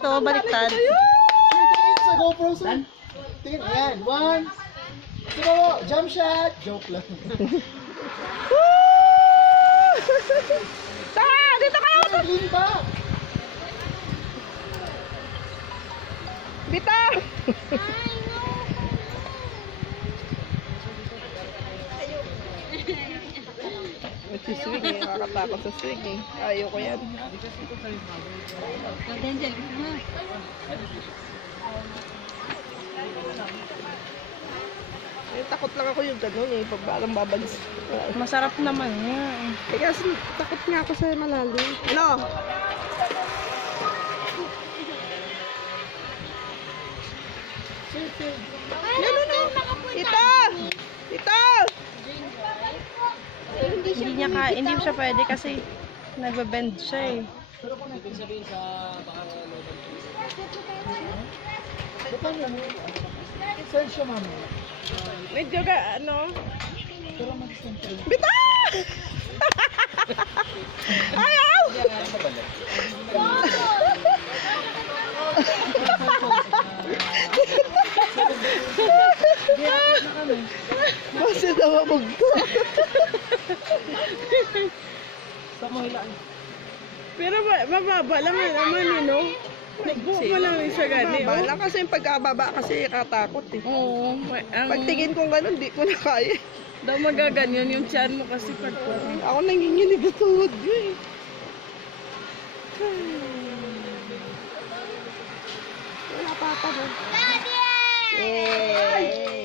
Ito, baliktad. Tingin sa GoPro, sir. Tingin, ayan. One. Siguro, jump shot. Joke lang. Dito kayo! Lean back. Bitaw! Swing eh, nakakatakot sa swing eh. Ayoko yan. Eh, takot lang ako yung gano'n eh, pag balang babagis. Masarap naman nga eh. Kasi takot nga ako sa malalim. Ano? Ito! Ito! Hindi siya pwede kasi nagbe-bend siya eh. Saan siya, mama? Medyo ano? Pero mag-center. Bitaw! Ayaw! Kasi nawabog to. Pero mababa lang naman eh, no? Buhok mo lang isa gani. Mababa lang kasi yung pagkababa kasi katakot eh. Oo. Pagtingin kong gano'n, di ko na kaya. Daw magaganyan yung tiyan mo kasi pag ako nanginginig ang tuhod eh. Wala pa pa doon. Daddy! Yay!